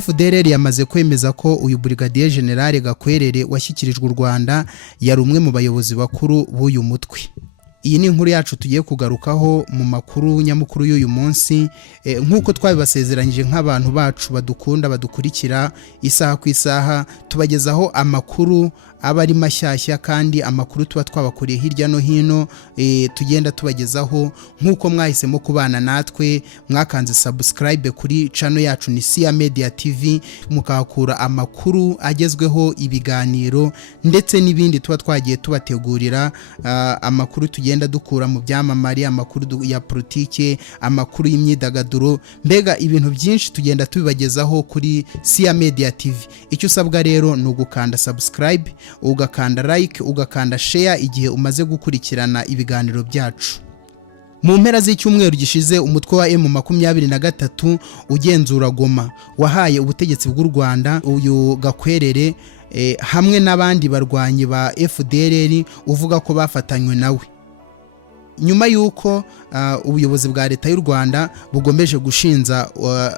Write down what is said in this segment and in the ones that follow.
FDLR yamaze kwemeza ko uyu Brigadier General Gakwerere washyikirijwe u Rwanda yari umwe mu bayobozi bakuru b'uyu mutwe. Iyi ni inkuru yacu tugiye kugarukaho mu makuru nyamukuru y'uyu munsi, nk'uko twabibasezeranyije nk'abantu bacu badukunda badukurikira isaha ku isaha, tubagezaho amakuru aba ari mashyashya kandi amakuru tuba twabakuriye hirya no hino, tugenda tubagezaho nk'uko mwahisemo kubana natwe, mwakanze subscribe kuri channel yacu ni Sia Media TV, mukahakura amakuru agezweho, ibiganiro ndetse n'ibindi tuba twagiye tubategurira, amakuru tugenda dukura mu byamamare, amakuru ya politike, amakuru y'imyidagaduro, mbega ibintu byinshi tugenda tubibagezaho kuri Sia Media TV. Icyo usabwa rero ni ugukanda subscribe, ugakanda like, ugakanda share igihe umaze gukurikirana ibiganiro byacu. Mu mpera z'icyumweru gishize umutwe wa M23 ugenzura Goma wahaye ubutegetsi bw'u Rwanda uyu Gakwerere hamwe n'abandi barwanyi ba FDLR uvuga ko bafatanywe nawe. Nyuma yuko ubuyobozi bwa leta y'u Rwanda bugomeje gushinza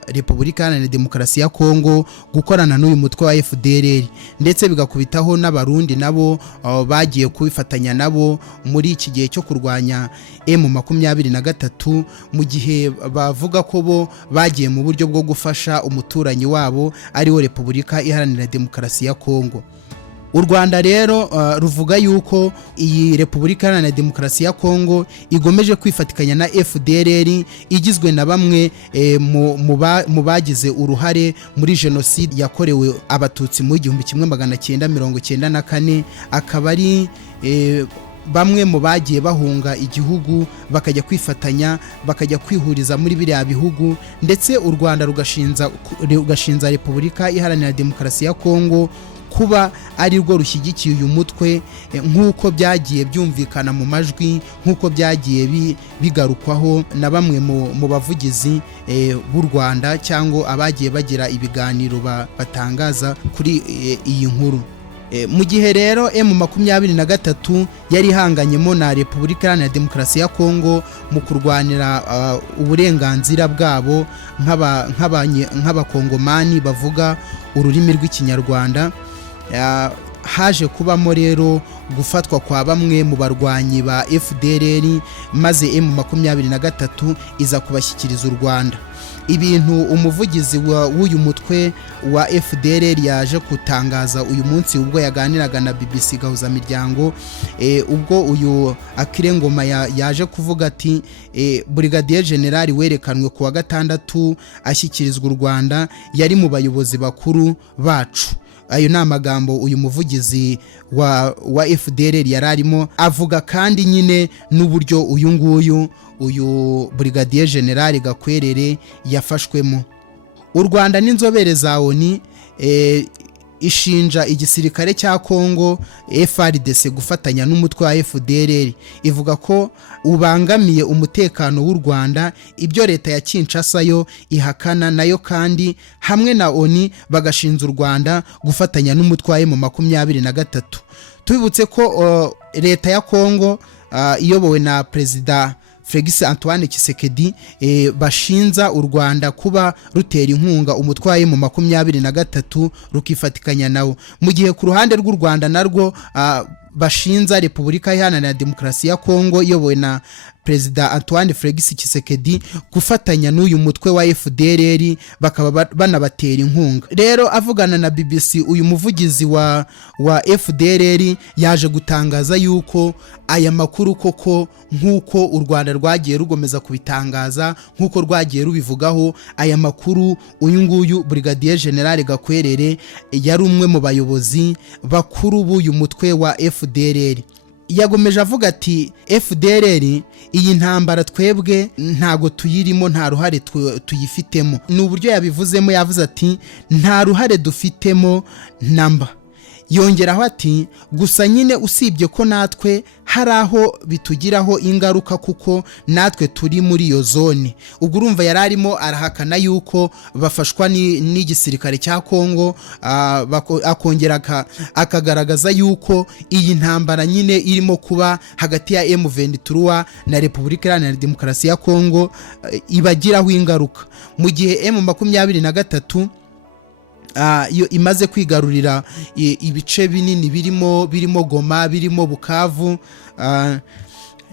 Repubulika Iharanira Demokarasi ya Kongo gukorana n'uyu mutwe wa FDLR, ndetse bigakubitaho n'abarundi nabo bagiye kubifatanya nabo muri iki gihe cyo kurwanya M23, mu gihe bavuga ko bo bagiye mu buryo bwo gufasha umuturanyi wabo ariwo Repubulika Iharanira Demokarasi ya Kongo. U Rwanda rero ruvuga yuko iyi Repubulika Iharanira Demokarasi ya Kongo igomeje kwifatikanya na FDLR igizwe na bamwe mu bagize uruhare muri jenoside yakorewe abatutsi mu 1994, akaba ari bamwe mu bagiye bahunga igihugu bakajya kwifatanya, bakajya kwihuriza muri biriya bihugu, ndetse u Rwanda rugashinza Repubulika Iharanira Demokarasi ya Kongo kuba ari rwo rushyigikiye uyu mutwe, nk'uko byagiye byumvikana mu majwi, nk'uko byagiye bigarukwaho na bamwe mu bavugizi b'u Rwanda cyangwa abagiye bagira ibiganiro batangaza kuri iyi nkuru. Mu gihe rero M23 yari ihanganyemo na Repubulika Iharanira Demokarasi ya Kongo mu kurwanira uburenganzira bwabo nk'abakongomani bavuga ururimi rw'ikinyarwanda, haje kubamo rero gufatwa kwa bamwe mu barwanyi ba FDLR, maze M23 iza kubashyikiriza u Rwanda. Ibintu umuvugizi w'uyu mutwe wa FDLR yaje kutangaza uyu munsi ubwo yaganiraga na BBC Gahuzamiryango, ubwo uyu Akire Ngoma yaje kuvuga ati Brigadier General werekanwe ku wa gatandatu ashyikirizwa u Rwanda yari mu bayobozi bakuru bacu. Ayo ni amagambo uyu muvugizi wa FDLR yararimo avuga, kandi nyine n'uburyo uyu Brigadier General Gakwerere yafashwemo. U Rwanda n'inzobere za ONU ishinja igisirikare cya Kongo FARDC gufatanya n'umutwe wa FDLR, ivuga ko ubangamiye umutekano w'u Rwanda, ibyo leta ya Kinshasa yo ihakana nayo, kandi hamwe na ONU bagashinja u Rwanda gufatanya n'umutwe wa M23. Tubibutse ko leta ya Kongo iyobowe na Perezida Félix Antoine Tshisekedi bashinza u Rwanda kuba rutera inkunga umutwe wa M23 rukifatikanya nawo, mu gihe ku ruhande rw'u Rwanda narwo bashinza Repubulika Iharanira Demokarasi ya Kongo iyobowe na Perezida Antoine Félix Tshisekedi gufatanya n'uyu mutwe wa FDLR, bakaba banabatera inkunga. Rero avugana na BBC, uyu muvugizi wa FDLR yaje gutangaza yuko aya makuru koko nk'uko u Rwanda rwagiye rugomeza kubitangaza, nk'uko rwagiye rubivugaho, aya makuru uyu nguyu Brigadier General Gakwerere yari umwe mu bayobozi bakuru b'uyu mutwe wa FDLR. Yagomeje avuga ati FDLR iyi ntambara twebwe ntago tuyirimo, nta ruhare tuyifitemo. N'uburyo yabivuzemo, yavuze ati nta ruhare dufitemo namba. Yongeraho ati gusa nyine usibye ko natwe hari aho bitugiraho ingaruka kuko natwe turi muri iyo zone. Ubwo urumva yararimo arahakana yuko bafashwa n'igisirikare cya Kongo, akongera akagaragaza yuko iyi ntambara nyine irimo kuba hagati ya M23 na Repubulika Iharanira Demokarasi ya Kongo ibagiraho ingaruka. Mu gihe M23 imaze kwigarurira ibice binini birimo Goma, birimo Bukavu,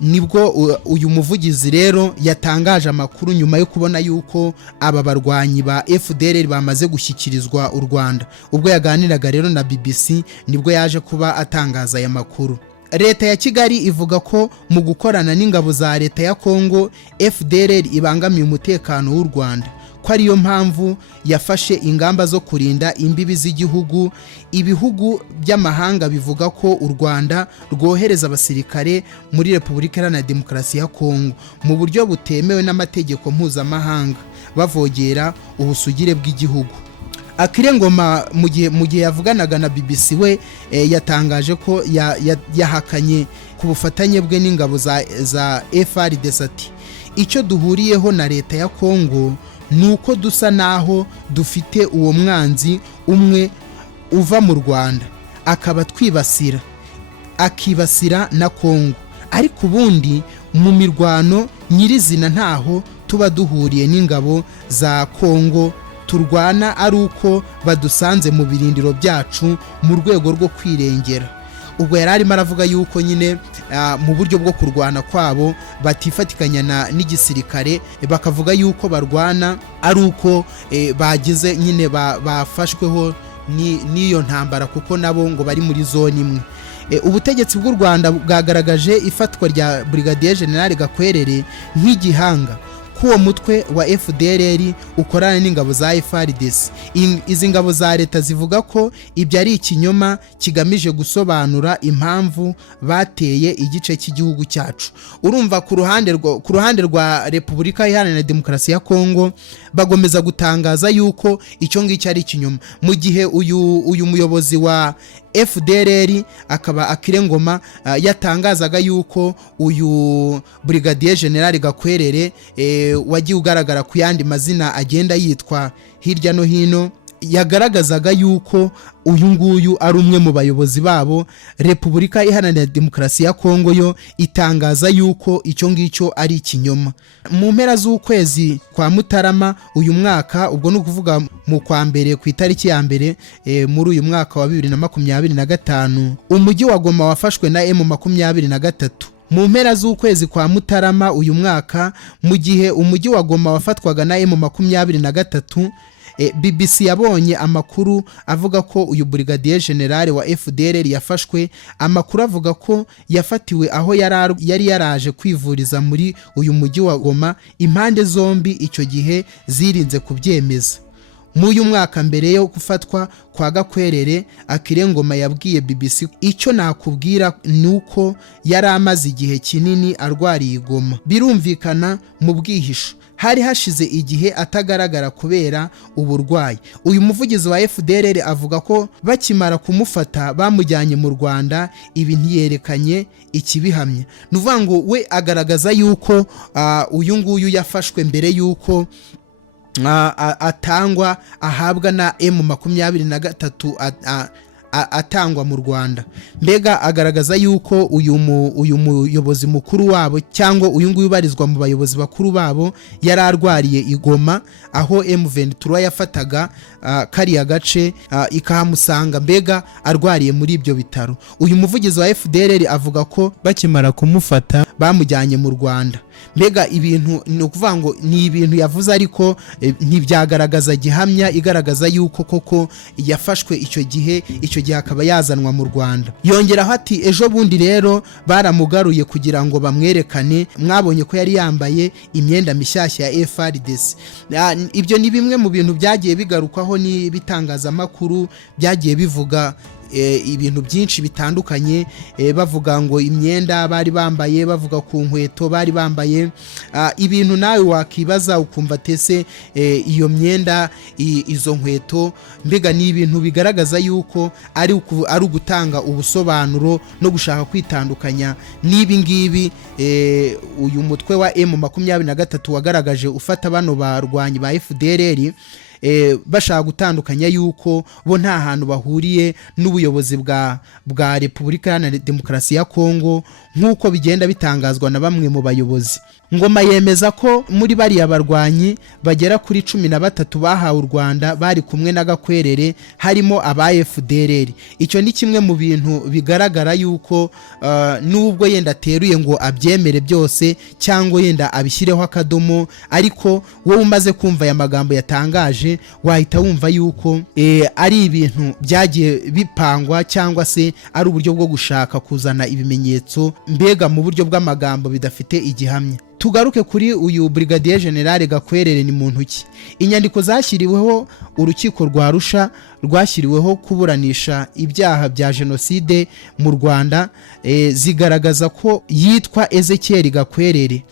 nibwo uyu muvugizi rero yatangaje amakuru nyuma yo kubona yuko aba barwanyi ba FDLR bamaze gushyikirizwa u Rwanda. Ubwo yaganiraga rero na BBC nibwo yaje kuba atangaza aya makuru. Leta ya Kigali ivuga ko mu gukorana n'ingabo za leta ya Kongo FDLR ibangamiye umutekano w'u Rwanda, ko ariyo mpamvu yafashe ingamba zo kurinda imbibi z'igihugu. Ibihugu by'amahanga bivuga ko u Rwanda rwohereza abasirikare muri Repubulika Iharanira Demokarasi ya Kongo mu buryo butemewe n'amategeko mpuzamahanga, bavogera ubusugire bw'igihugu. Akire Ngoma mu gihe yavuganaga na BBC we yatangaje ko yahakanye ku bufatanye bwe n'ingabo za FARDC ati icyo duhuriyeho na leta ya Kongo nuko dusa naho dufite uwo mwanzi umwe uva mu Rwanda akaba twibasira akibasira na Kongo, ariko ubundi mu mirwano nyirizina ntaho tuba duhuriye n'ingabo za Kongo. Turwana ari uko badusanze mu birindiro byacu mu rwego rwo kwirengera. Ubwo yari arimo aravuga yuko nyine mu buryo bwo kurwana kwabo batifatikanya n'igisirikare, bakavuga yuko barwana ari uko bagize nyine bafashweho n'iyo ntambara, kuko nabo ngo bari muri zone imwe. Ubutegetsi bw'u Rwanda bwagaragaje ifatwa rya Brigadier General Gakwerere nk'igihanga uwo mutwe wa FDLR ukorana n'ingabo za FARDC. Izi ngabo za leta zivuga ko ibyo ari ikinyoma kigamije gusobanura impamvu bateye igice cy'igihugu cyacu. Urumva ku ruhande rwa Repubulika Iharanira Demokarasi ya Kongo bagomeza gutangaza yuko icyo ngicyo ari ikinyoma, mu gihe uyu muyobozi wa FDLR akaba Akire Ngoma yatangazaga yuko uyu Brigadier General Gakwerere wagiye ugaragara ku yandi mazina agenda yitwa hirya no hino, yagaragazaga yuko uyu nguyu ari umwe mu bayobozi babo. Repubulika Iharanira Demokarasi ya Kongo yo itangaza yuko icyo ngicyo ari ikinyoma. Mu mpera z'ukwezi kwa Mutarama uyu mwaka, ubwo ni ukuvuga mu kwa mbere ku itariki ya mbere muri uyu mwaka wa 2025, umujyi wa Goma wafashwe na M23. Mu mpera z'ukwezi kwa Mutarama uyu mwaka, mu gihe umujyi wa Goma wafatwaga na M23, BBC yabonye amakuru avuga ko uyu Brigadier General wa FDLR yafashwe. Amakuru avuga ko yafatiwe aho yari yaraje kwivuriza muri uyu mujyi wa Goma. Impande zombi icyo gihe zirinze kubyemeza. Mu uyu mwaka mbere yo gufatwa kwa Gakwerere, Akire Ngoma yabwiye BBC icyo nakubwira nuko yari amaze igihe kinini arwariye Goma, birumvikana mu bwihisho, hari hashize igihe atagaragara kubera uburwayi. Uyu muvugizi wa FDLR avuga ko bakimara kumufata bamujyanye mu Rwanda. Ibi ntiyerekanye ikibihamya. Nuvuga ngo we agaragaza yuko uyu nguyu yafashwe mbere yuko atangwa ahabwa na M23 atangwa mu Rwanda. Mbega agaragaza yuko uyu muyobozi mukuru wabo cyangwa uyu nguyu ubarizwa mu bayobozi bakuru babo yari arwariye i Goma, aho M23 yafataga kariya gace ikahamusanga, mbega arwariye muri ibyo bitaro. Uyu muvugizi wa FDLR avuga ko bakimara kumufata bamujyanye mu Rwanda. Mbega ibintu ni ukuvuga ngo ni ibintu yavuze, ariko ntibyagaragaza gihamya igaragaza yuko koko yafashwe icyo gihe akaba yazanwa mu Rwanda. Yongeraho ati ejo bundi rero baramugaruye kugira ngo bamwerekane, mwabonye ko yari yambaye imyenda mishyashya ya FARDC. Ibyo ni bimwe mu bintu byagiye bigarukwaho n'ibitangazamakuru, byagiye bivuga ibintu byinshi bitandukanye, bavuga ngo imyenda bari bambaye, bavuga ku nkweto bari bambaye, ibintu nawe wakibaza ukumva tese iyo myenda izo nkweto, mbega ni ibintu bigaragaza yuko ari ugutanga ubusobanuro no gushaka kwitandukanya n'ibi ngibi uyu mutwe wa M23 wagaragaje ufata bano barwanyi ba FDLR, bashaka gutandukanya yuko bo nta hantu bahuriye n'ubuyobozi bwa Repubulika Iharanira Demokarasi ya Kongo, nk'uko bigenda bitangazwa na bamwe mu bayobozi. Ngoma yemeza ko muri bariya barwanyi bagera kuri 13 bahawe u Rwanda bari kumwe na Gakwerere harimo aba FDLR. Icyo ni kimwe mu bintu bigaragara yuko nubwo yenda ateruye ngo abyemere byose cyangwa yenda abishyireho akadomo, ariko wowe umaze kumva aya magambo yatangaje wahita wumva yuko ari ibintu byagiye bipangwa cyangwa se ari uburyo bwo gushaka kuzana ibimenyetso mbega mu buryo bw'amagambo bidafite igihamya. Tugaruke kuri uyu Brigadier General Gakwerere ni muntu ki. Inyandiko zashyiriweho urukiko rwa Arusha rwashyiriweho kuburanisha ibyaha bya jenoside mu Rwanda zigaragaza ko yitwa Ezekiel Gakwerere,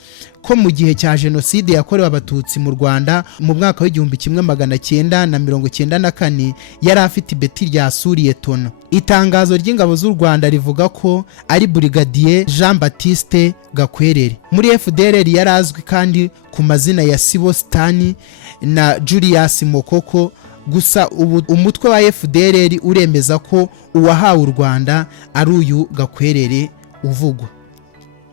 ko mu gihe cya jenoside yakorewe abatutsi mu Rwanda mu mwaka w'1994 yari afite ibeti rya Suriyetona. Itangazo ry'ingabo z'u Rwanda rivuga ko ari Brigadier Jean Baptiste Gakwerere. Muri FDLR yari azwi kandi ku mazina ya Sibo Stani na Julius Mokoko, gusa ubu umutwe wa FDLR uremeza ko uwahawe u Rwanda ari uyu Gakwerere uvugwa.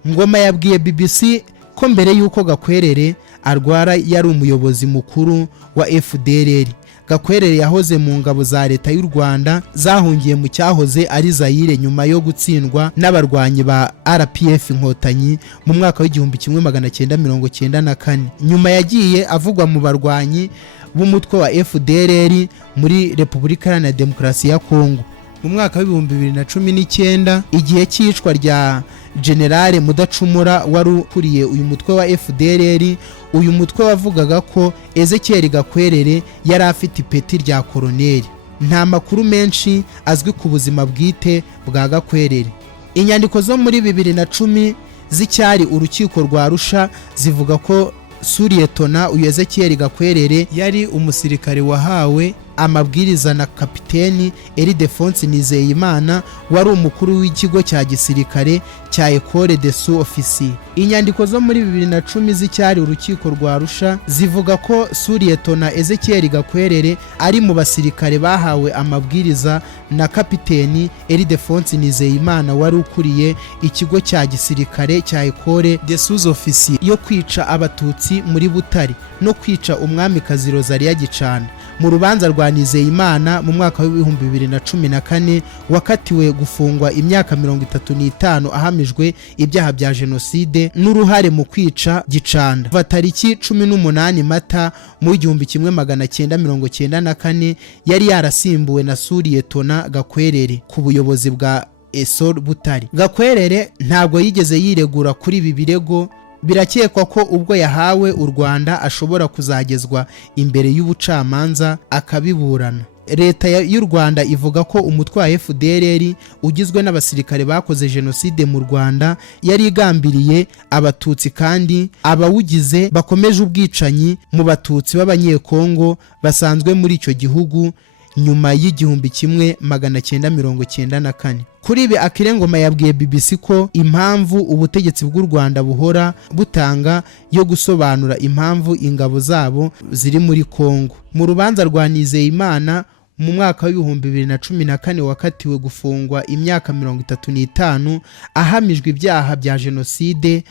Ngoma yabwiye BBC ko mbere yuko Gakwerere arwara yari umuyobozi mukuru wa FDLR. Gakwerere yahoze mu ngabo za leta y'u Rwanda zahungiye mu cyahoze ari Zaire nyuma yo gutsindwa n'abarwanyi ba RPF Inkotanyi mu mwaka w'1994. Nyuma yagiye avugwa mu barwanyi b'umutwe wa FDLR muri Repubulika Iharanira Demokarasi ya Kongo. Mu mwaka w'2019 igihe cyicwa rya General Mudacumura wari ukuriye uyu mutwe wa FDLR, uyu mutwe wavugaga ko Ezekiel Gakwerere yari afite ipeti rya koroneli. Nta makuru menshi azwi ku buzima bwite bwa Gakwerere. Inyandiko zo muri 2010 z'icyari urukiko rwa Arusha zivuga ko Suriyetona uyu Ezekiel Gakwerere yari umusirikare wahawe amabwiriza na Kapiteni Ildefonse Nizeyimana wari umukuru w'ikigo cya gisirikare cya Ecole des Sous-Officiers. Inyandiko zo muri 2010 z'icyari urukiko rwa Arusha zivuga ko Suriyetona Ezekiel Gakwerere ari mu basirikare bahawe amabwiriza na Kapiteni Ildefonse Nizeyimana wari ukuriye ikigo cya gisirikare cya Ecole des Sous-Officiers yo kwica abatutsi muri Butare no kwica umwamikazi Rosalia Gicana. Mu rubanza rwa Nizeyimana mu mwaka w'2014 wakatiwe gufungwa imyaka 35 ahamijwe ibyaha bya jenoside n'uruhare mu kwica Gicanda. Kuva tariki 18 Mata mu 1994 yari yarasimbuwe na Suriyetona Gakwerere ku buyobozi bwa ESOL Butare. Gakwerere ntabwo yigeze yiregura kuri ibi birego. Birakekwa ko ubwo yahawe u Rwanda ashobora kuzagezwa imbere y'ubucamanza akabiburana. Leta y'u Rwanda ivuga ko umutwe wa FDLR ugizwe n'abasirikare bakoze jenoside mu Rwanda yari igambiriye abatutsi kandi abawugize bakomeje ubwicanyi mu batutsi b'abanyekongo basanzwe muri icyo gihugu nyuma y'1994. Kuri ibi Akire Ngoma yabwiye BBC ko impamvu ubutegetsi bw'u Rwanda buhora butanga yo gusobanura impamvu ingabo zabo ziri muri Kongo. Mu rubanza rwa Nizeyimana mu mwaka w'2014 wakatiwe gufungwa imyaka 35 ahamijwe ibyaha bya jenoside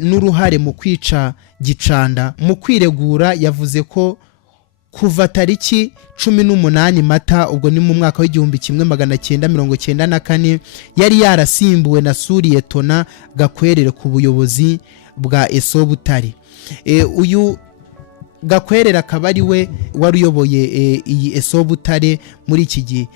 n'uruhare mu kwica Gicanda. Mu kwiregura yavuze ko kuva tariki 18 Mata ubwo ni mu mwaka w'1994 yari yarasimbuwe na Suriyetona Gakwerere ku buyobozi bwa ESO Butare. Uyu Gakwerere akaba ari we wari uyoboye iyi ESO Butare muri iki gihe.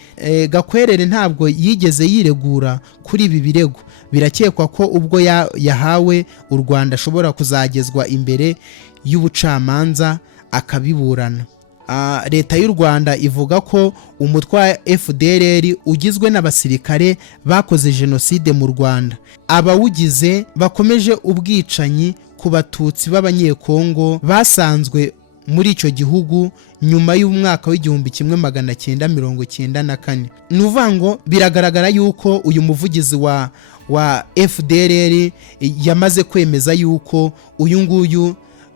Gakwerere ntabwo yigeze yiregura kuri ibi birego. Birakekwa ko ubwo yahawe u Rwanda ashobora kuzagezwa imbere y'ubucamanza akabiburana. Leta y'u Rwanda ivuga ko umutwe wa FDLR ugizwe n'abasirikare bakoze jenoside mu Rwanda. Abawugize bakomeje ubwicanyi ku batutsi b'abanyekongo basanzwe muri icyo gihugu nyuma y'umwaka w'1994. Nuvango biragaragara yuko uyu muvugizi wa FDLR yamaze kwemeza yuko uyu nguyu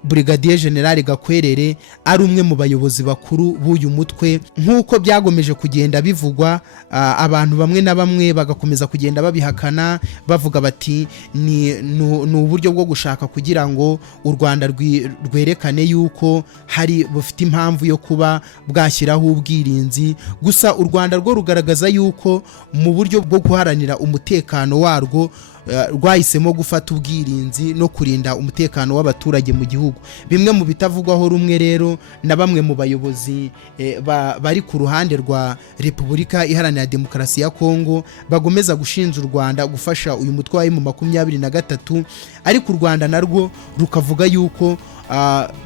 Brigadier General Gakwerere ari umwe mu bayobozi bakuru b'uyu mutwe nk'uko byagomeje kugenda bivugwa. Abantu bamwe na bamwe bagakomeza kugenda babihakana bavuga bati ni uburyo bwo gushaka kugira ngo u Rwanda rwerekane yuko hari bufite impamvu yo kuba bwashyiraho ubwirinzi. Gusa u Rwanda rwo rugaragaza yuko mu buryo bwo guharanira umutekano warwo rwahisemo gufata ubwirinzi no kurinda umutekano w'abaturage mu gihugu. Bimwe mu bitavugwaho rumwe rero na bamwe mu bayobozi bari ku ruhande rwa Repubulika Iharanira Demokarasi ya Kongo bagomeza gushinja u Rwanda gufasha uyu mutwe wa M23, ariko u Rwanda narwo rukavuga yuko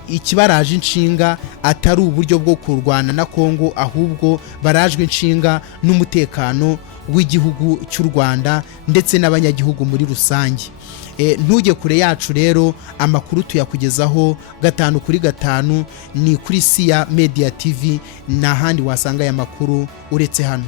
ikibaraje inshinga atari uburyo bwo kurwana na Kongo, ahubwo barajwe inshinga n'umutekano w'igihugu cy'u Rwanda ndetse n'abanyagihugu muri rusange. Ntujye kure yacu rero, amakuru tuyakugezaho 5 kuri 5 ni kuri Sia Media TV, n'ahandi wasanga aya makuru uretse hano.